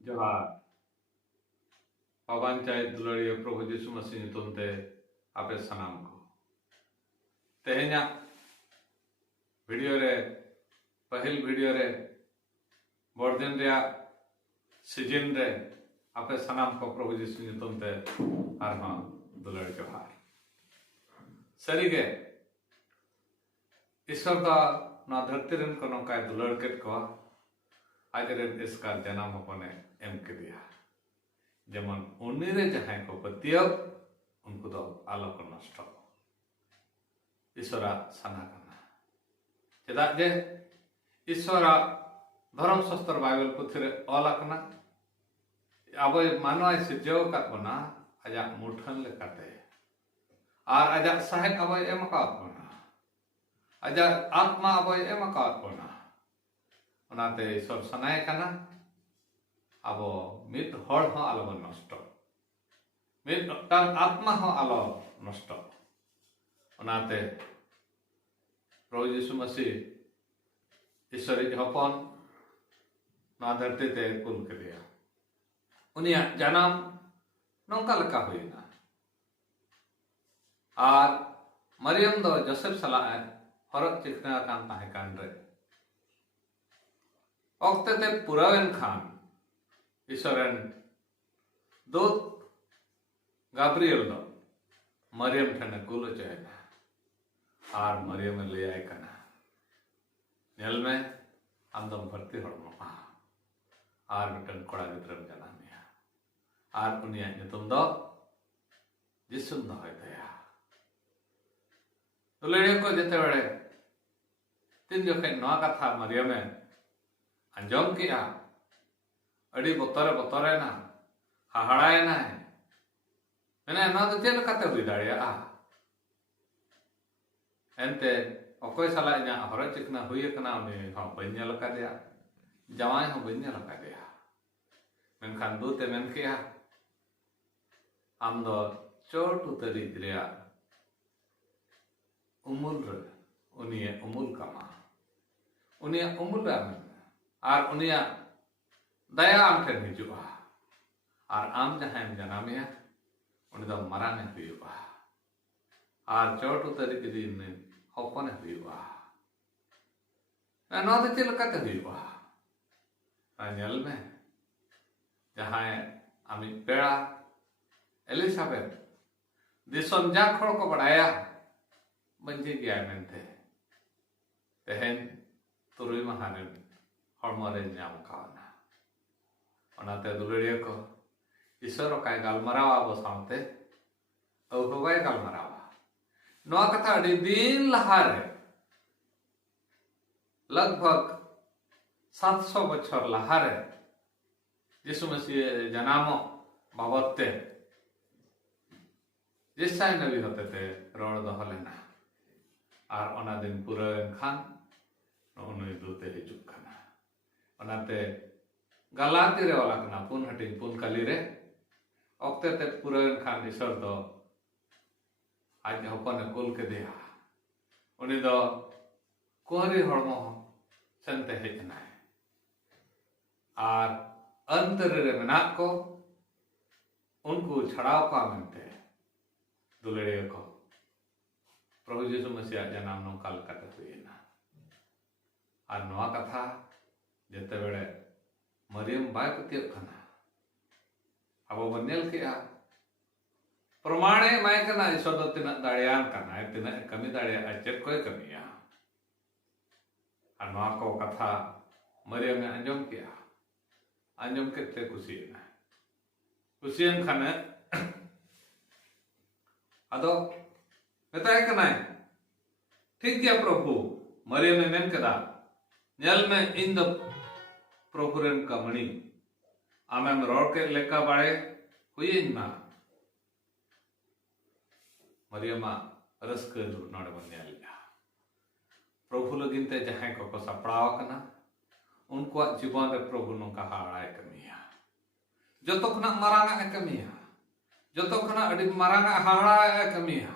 जोहार पाबानचाई दुलारिया प्रभु यीशु मसीह ᱧᱩᱛᱩᱢ ᱛᱮ ᱟᱯᱮ ᱥᱟᱱᱟᱢ ᱠᱚ ᱛᱮᱦᱮᱧᱟᱜ ᱵᱷᱤᱰᱤᱭᱳ ᱨᱮ ᱯᱟᱹᱦᱤᱞ ᱵᱷᱤᱰᱤᱭᱳ ᱨᱮ ᱵᱚᱲᱫᱤᱱ ᱨᱮᱭᱟᱜ ᱥᱤᱡᱤᱱ ᱨᱮ ᱟᱯᱮ ᱥᱟᱱᱟᱢ ᱠᱚ प्रभु यीशु ᱧᱩᱛᱩᱢ ᱛᱮ ᱟᱨᱦᱚᱸ दुलार जोहार ᱥᱟᱹᱨᱤᱜᱮ ईश्वर ᱫᱚ ᱱᱚᱣᱟ ᱫᱷᱟᱹᱨᱛᱤ ᱨᱮᱱ ᱠᱚ ᱱᱚᱝᱠᱟᱭ ᱫᱩᱞᱟᱹᱲ ᱠᱮᱫ ᱠᱚᱣᱟ ᱟᱡᱨᱮᱱ ᱮᱥᱠᱟᱨ ᱡᱟᱱᱟᱢ ᱦᱚᱯᱚᱱᱮ ᱮᱢ ᱠᱮᱫᱮᱭᱟ जेमन उन्नीरे जहां को पतियो उनको तो आलोक नष्ट ईश्वरा साना करना चेदा जे ईश्वरा धर्म शास्त्र बाइबल पुथी रे ऑलकना अब मानव सिर्जव का बना आजा मुठन लेकाते और आजा साहेब अब एम का बना आजा आत्मा अब एम का बना ओनाते ईश्वर सनाय कना अब मित हड़ हो आलो नष्ट मित आत्मा हो आलो नष्ट ओनाते प्रभु यीशु मसीह ईश्वरी हपन ना धरती ते कुल करिया उनिया जन्म नौका लका हुईना और मरियम दो जोसेफ सला हरक चिकना कान ताहे कान रे ओक्ते ते पुरावेन खान ईश्वरन दूत गाब्रियल दो मरियम ठने कुल चेना और मरियम ले आए कना नेल में अंदम भर्ती हड़मो और मिटन कोड़ा गिद्रम जनामिया और उनिया नितुम दो जिसुम दो है दया दुलेड़े को जते बड़े तीन जो खे नवा कथा मरियम अंजम किया अड़ी बतरे बतरे ना हाहाड़ाए ना है मैंने ना तो चेल कते हुई दाड़िया एनते अकोय साला इना हर चिकना हुई कना उनी हां बन्या लका दिया जवाय हां बन्या लका दिया मेनखान दूते मेन किया आम दो चोट उतरी दिया उमुल उनिया उमुल कमा उनिया उमुल राम और उनिया दया आम ठेन हिजुआ और आम जहां जनामिया उन दो मराने हुआ और चोट उतरी कदी ने हपने हुआ ना तो चल कते हुआ नेल में जहां आमी पेड़ा एलिजाबेथ दिसम जा खड़ को बड़ाया बंजी गया मेनते तेहन तुरुई महाने हड़मरे नाम कावना ओनाते दुलड़िया को ईश्वर का गलमरावा अब सामते औहबाय गलमरावा नवा कथा अड़ी दिन लहारे लगभग 700 बछर लहारे यीशु मसीह जनामो बाबते जिसाय नबी होते थे रोड दो लेना और ओना दिन पूरा खान उन्हें दूते हिजुक खाना ओनाते गलाती रे वाला कना पुन हटिंग पुन कली रे ओक्ते ते पूरा खान ईश्वर दो आज हपन कुल के दिया उनी दो कोहरी हड़मो सेनते हेजना और अंतर रे मेना को उनको छड़ाव का मनते दुलड़े को प्रभु यीशु मसीह जनाम नो काल कते हुईना और नवा कथा जते बेड़े मरियम बाय पतियो खाना अब बनेल किया प्रमाणे माय कना ईश्वर दो तिना दाड़ियान कना तिना कमी दाड़िया चेक कोई कमिया और नवा को कथा मरियम ने अंजम किया अंजम केते कुसीना कुसीन खाने अदो बताए कना ठीक गया प्रभु मरियम ने मेन कदा नेल में इन द प्रभु रेन कमणी आमेम रोड के लेका बाड़े हुई ना मरियमा रस्क नोड़े बन्या प्रभु लगिन ते जहां को सपड़ाव कना उनको जीवन रे प्रभु नोका हाड़ाय कमिया जतो खना मरांगा कमिया जतो खना अडी मरांगा हाड़ाय कमिया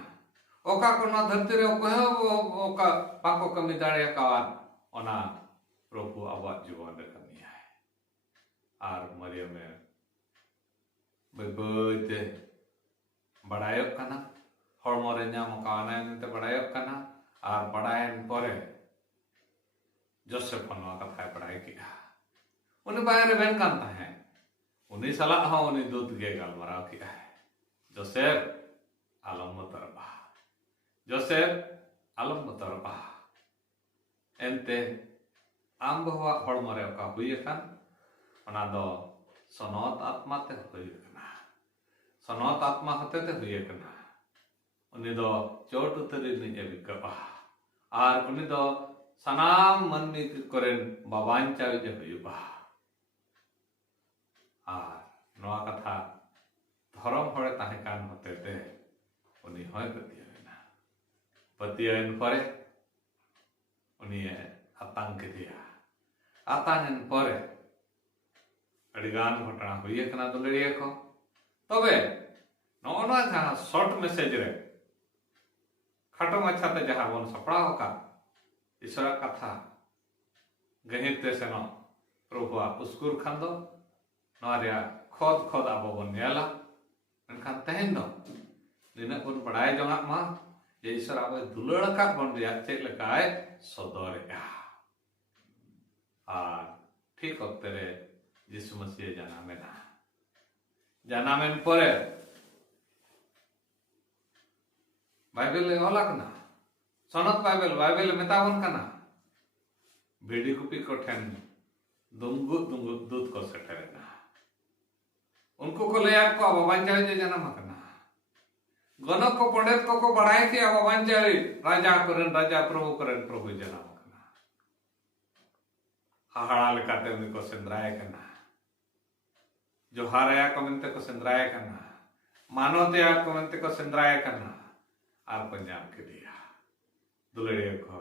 ओका को ना धरती रे ओका पाको कमी दाड़े का ओना प्रभु आवा जीवन रे कमिया और मरियम ᱵᱟᱹᱭ ᱵᱟᱹᱭᱛᱮ ᱵᱟᱲᱟᱭᱚᱜ ᱠᱟᱱᱟ, ᱦᱚᱲᱢᱚ ᱨᱮ ᱧᱟᱢ ᱠᱟᱣᱱᱟᱭ ᱢᱮᱱᱛᱮ ᱵᱟᱲᱟᱭᱚᱜ ᱠᱟᱱᱟ, ᱟᱨ ᱵᱟᱲᱟᱭᱮᱱ ᱯᱚᱨᱮ ᱡᱳᱥᱮᱯ ᱦᱚᱸ ᱱᱚᱣᱟ ᱠᱟᱛᱷᱟᱭ ᱵᱟᱲᱟᱭ ᱠᱮᱜᱼᱟ। ᱩᱱᱤ ᱵᱟᱭ ᱨᱮᱵᱮᱱ ᱠᱟᱱ ᱛᱟᱦᱮᱸ, ᱩᱱᱤ ᱥᱟᱞᱟᱜ ᱦᱚᱸ ᱩᱱᱤ ᱫᱩᱛ ᱜᱮ ᱜᱟᱞᱢᱟᱨᱟᱣ ᱠᱮᱜᱼᱟᱭ, ᱡᱳᱥᱮᱯ ᱟᱞᱚᱢ ᱵᱚᱛᱚᱨᱚᱜᱼᱟ, ᱡᱳᱥᱮᱯ ᱟᱞᱚᱢ ᱵᱚᱛᱚᱨᱚᱜᱼᱟ, ᱮᱱᱛᱮ ᱟᱢ ᱵᱟᱹᱦᱩᱣᱟᱜ ᱦᱚᱲᱢᱚ ᱨᱮ ᱚᱠᱟ ᱦᱩᱭ ᱟᱠᱟᱱ ᱚᱱᱟ ᱫᱚ ᱥᱚᱱᱚᱛ ᱟᱛᱢᱟ ᱛᱮ ᱦᱩᱭ ᱟᱠᱟᱱᱟ, ᱥᱚᱱᱚᱛ ᱟᱛᱢᱟ ᱦᱚᱛᱮ ᱛᱮ ᱦᱩᱭ ᱟᱠᱟᱱᱟ। उन्हीं दो चोट उतरी नहीं विकपा और उन्हीं दो सनाम मन्नी करें बाबांचा विजय हुआ और नवा कथा धर्म हड़े ताहेकान होते ते उन्हीं होय पतियन परे उन्हीं आतंक दिया आतंकन परे अड़ीगान घटना हुई कना दुलड़िया को तबे नोना जहां शॉर्ट मैसेज रे खाटो माछाते जहां बन सपड़ाव का ईश्वर कथा गहिते सेनो प्रभुआ उस्कुर खान दो नोरिया खोद खोद आबो बन नेला मेनखान तेहेन दो दिना बन पढ़ाई जोंगा मा जे ईश्वर आबो दुलड़ का बन रिया चेक लकाय सदरेगा आ ठीक वक्त रे यीशु मसीह जानामेन परे बाइबल ओलाकना सनत बाइबल मेतावन कना भेड़ी गुपी को ठेन दुंगु दूध को सेटरेना उनको को ले को अब बांचाई जे जन्म कना गणक को पंडित को बढ़ाए के अब बांचाई राजा प्रभु जन्म कना हाहाड़ा लेकाते उनको सेंद्राय कना जो हारया को मनते को सेंद्राय कना मानवतया को मनते को सेंद्राय कना आर पंजाब के दिया दुलड़िया को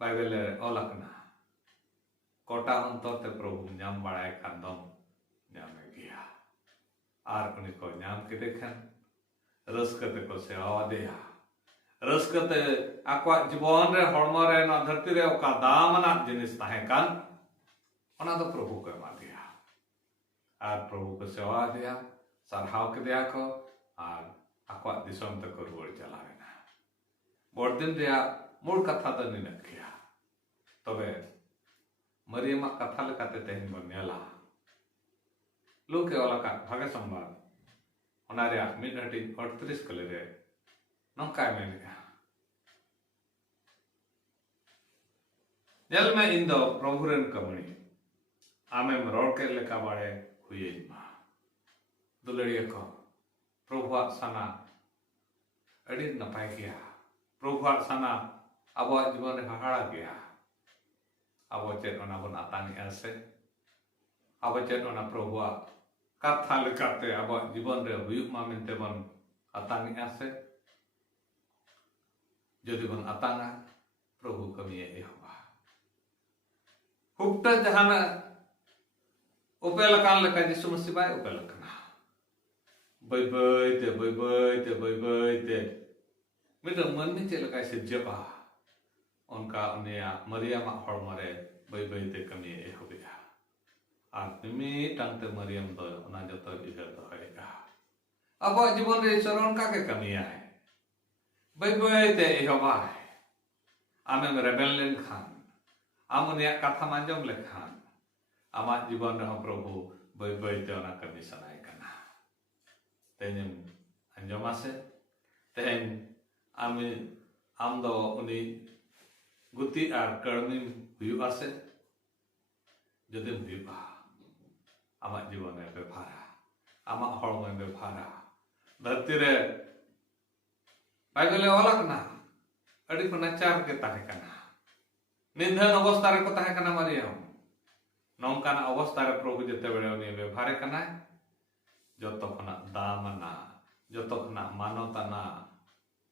बाइबल ओलकना कोटा अंतर ते प्रभु नाम बड़ाय खानदम नामे गया आर उन्हीं को नाम के देखन रसकते को सेवा दिया रसकते आक्वा जीवन रे हड़मो रे न धरती रे ओका दामना जिनिस ताहे कान ओना तो प्रभु को एमा दिया आर प्रभु को सेवा दिया सरहाव के दिया को आर आक्वा दिसम तक रुआड़ चलावेना बड़दिन रिया मूल कथा तो निनक किया तबे मरियमा कथा लेकाते तेहन बन नेला लुके ओलाका भागे संवाद ओना रिया मिड हटी 38 कले रे नंका मेनिका जल में इन दो प्रभुरन कमणी आमेम रोड के लेका बाड़े हुए मा दुलड़िया को प्रभुआ साना अड़ी नपाय गया प्रभुआ साना अब जीवन हाहाड़ा गया अब चेत ओना बन आतानी आसे अब चेत ओना प्रभुआ कथा लेकाते अब जीवन रे हुयुक मा मेनते बन आतानी आसे जदि बन आतांगा प्रभु कमिए एहबा हुक्ता जहान उपेलकान लेका यीशु मसीह बाय उपेलकना बाय ते मिद मननी चे लका से जबा उनका उनिया मरियम हड़मो रे बाय ते कमी एहबिया आर तिमी टांगते मरियम दो ओना जतो इधर दो हेगा अब जीवन रे ईश्वर उनका के कमी है बाय ते एहबा आमे रेबेल लेन खान आमुनिया कथा मांजम लेखान आमा जीवन रे प्रभु बाय ते ओना कमी सनाय कना तेनिम अंजमासे तेन आमी आम दो उनी गुती आर कर्मी हुयुआ से जदि हुयुआ आमा जीवन रे बेफारा आमा हड़मो बेफारा धरती रे बाइबल ओलाकना अड़ी को नचार के ताहे कना निंदन अवस्था रे को ताहे कना मरियम नौकान अवस्था रे प्रभु जते बेले उनी बेफारे कना जतो खना दामना जतो खना मानवताना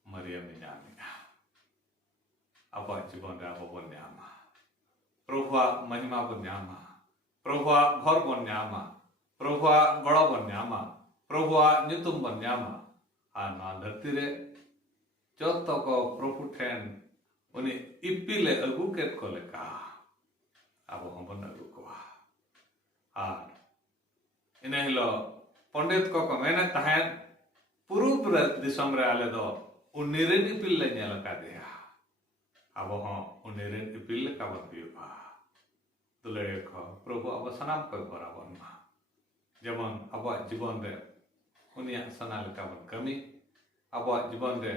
मरियम जामिना अब जीवन रे अब बन्यामा प्रभुआ महिमा बन्यामा प्रभुआ घर बन्यामा प्रभुआ गड़ बन्यामा प्रभुआ नितुम बन्यामा आ ना धरती रे जतो को प्रभु ठेन उनी इपिले अगु केत को लेका अब हम बन अगु को आ इन हिलो पंडित को मेने तहन पूर्व दिसम रे आले दो उन्नीरेन इपिल ले नेल कादेया अब हो उन्नीरेन इपिल का बन हुआ दुलड़े को प्रभु अब सनाम को बराबर मा जेमन अब जीवन रे उनिया सनाल का बन कमी अब जीवन रे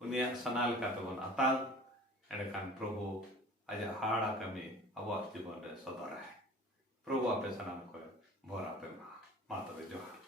उनिया सनाल का तो बन अताल एडकान प्रभु आज हाड़ा कमी अब जीवन रे सदर है प्रभु आपे सनाम को बोरा पे मा माता जोहार।